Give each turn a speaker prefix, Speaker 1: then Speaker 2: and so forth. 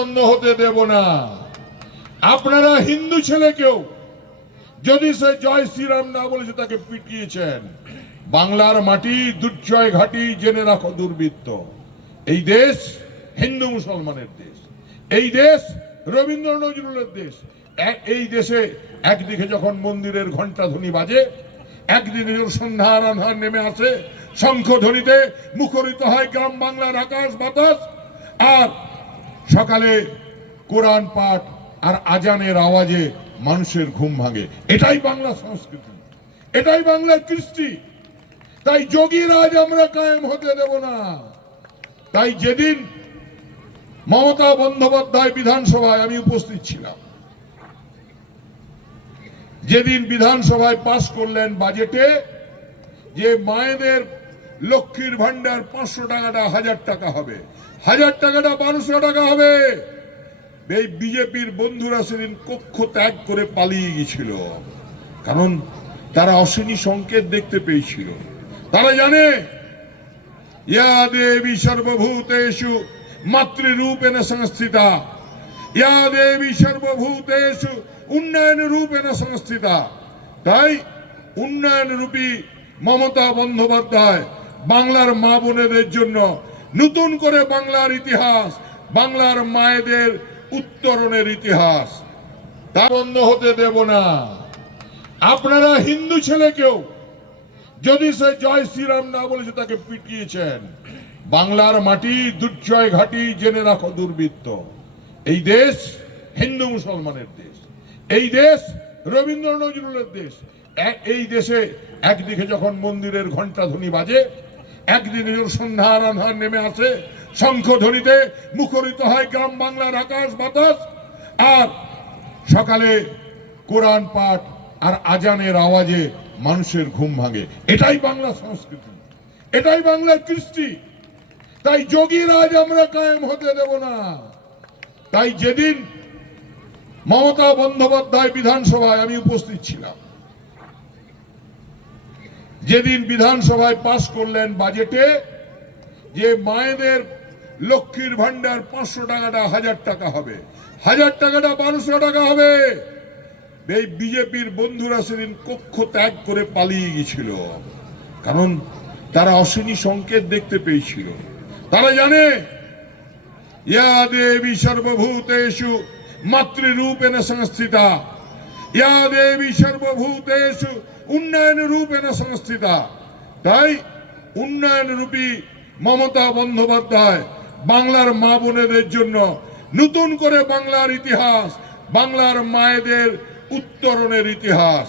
Speaker 1: বন্ধ হতে দেব না। আপনারা হিন্দু ছেলেকেও যদি সে জয় শ্রীরাম না বলেছে তাকে পিটিয়েছেন, বাংলার মাটি, দুর্জয় ঘাটি জেনে রাখো দুর্বৃত্ত। এই দেশ হিন্দু মুসলমানের দেশ। এই দেশ রবীন্দ্র নজরুলের দেশ। এই দেশে একদিকে যখন মন্দিরের ঘণ্টা ধ্বনি বাজে, একদিকে যখন সন্ধ্যার আন্ধার নেমে আসে শঙ্খ ধ্বনিতে মুখরিত হয় গ্রাম বাংলার আকাশ বাতাস, আর সকালে কোরআন পাঠ আর আজানের আওয়াজে মানুষের ঘুম ভাঙে। এটাই বাংলা সংস্কৃতি। এটাই বাংলার কৃষ্টি। তাই যোগীর আজ আমরা কায়েম হতে দেব না। তাই যেদিন মমতা বন্দ্যোপাধ্যায় বিধানসভায় আমি উপস্থিত ছিলাম, যেদিন বিধানসভায় পাশ করলেন বাজেটে, যে মায়েদের লক্ষ্মীর ভান্ডার পাঁচশো টাকাটা হাজার টাকা হবে হাজার টাকাটা বারোশো টাকা হবে। এই বিজেপির বন্ধুরা সেদিন কক্ষ ত্যাগ করে পালিয়ে গেছিল কারণ তারা অশ্বিনী সংকেত দেখতে পেয়েছিল। তারা জানে, ইয়া দেবী সর্বভূতেষু মাতৃরূপেণ সংস্থিতা। ইয়া দেবী সর্বভূতেষু উন্নয়ন রূপেণ সংস্থিতা। তাই উন্নয়ন রূপী মমতা বন্দ্যোপাধ্যায় বাংলার মা বোনেদের জন্য নতুন করে বাংলার ইতিহাস, বাংলার মায়েদের উত্তরণের ইতিহাস। তা বন্ধ হতে দেব না। আপনারা হিন্দু ছেলেকেও যদি সে জয় শ্রীরাম না বলেছে তাকে পিটিয়েছেন, বাংলার মাটি, দুর্জয় ঘাটি জেনে রাখো দুর্বৃত্ত। এই দেশ হিন্দু মুসলমানের দেশ। এই দেশ রবীন্দ্র নজরুলের দেশ। এই দেশে একদিকে যখন মন্দিরের ঘণ্টা ধ্বনি বাজে যখন সন্ধ্যার আন্ধার নেমে আসে। শঙ্খ ধ্বনিতে মুখরিত হয় গ্রাম বাংলার আকাশ বাতাস। আর সকালে কোরআন পাঠ আর আজানের আওয়াজে মানুষের ঘুম ভাঙে। এটাই বাংলা সংস্কৃতি। এটাই বাংলার কৃষ্টি। তাই যোগীর আজ আমরা কায়েম হতে দেব না। তাই যেদিন মমতা বন্দ্যোপাধ্যায় বিধানসভায় আমি উপস্থিত ছিলাম যেদিন বিধানসভায় পাশ করলেন বাজেটে, যে মায়েদের লক্ষ্মীর ভান্ডার পাঁচশো টাকাটা হাজার টাকা হবে। হাজার টাকাটা বারোশো টাকা হবে। এই বিজেপির বন্ধুরা সেদিন কক্ষ ত্যাগ করে পালিয়ে গেছিল কারণ তারা অশ্বিনী সংকেত দেখতে পেয়েছিল। তারা জানে, ইয়া দেবী সর্বভূতেষু মাতৃরূপেণ সংস্থিতা। ইয়া দেবী সর্বভূতেষু উন্নয়ন রূপেণ সংস্থিতা তাই উন্নয়ন রূপী মমতা বন্দ্যোপাধ্যায় বাংলার মা বোনেদের জন্য নতুন করে বাংলার ইতিহাস, বাংলার মায়েদের উত্তরণের ইতিহাস।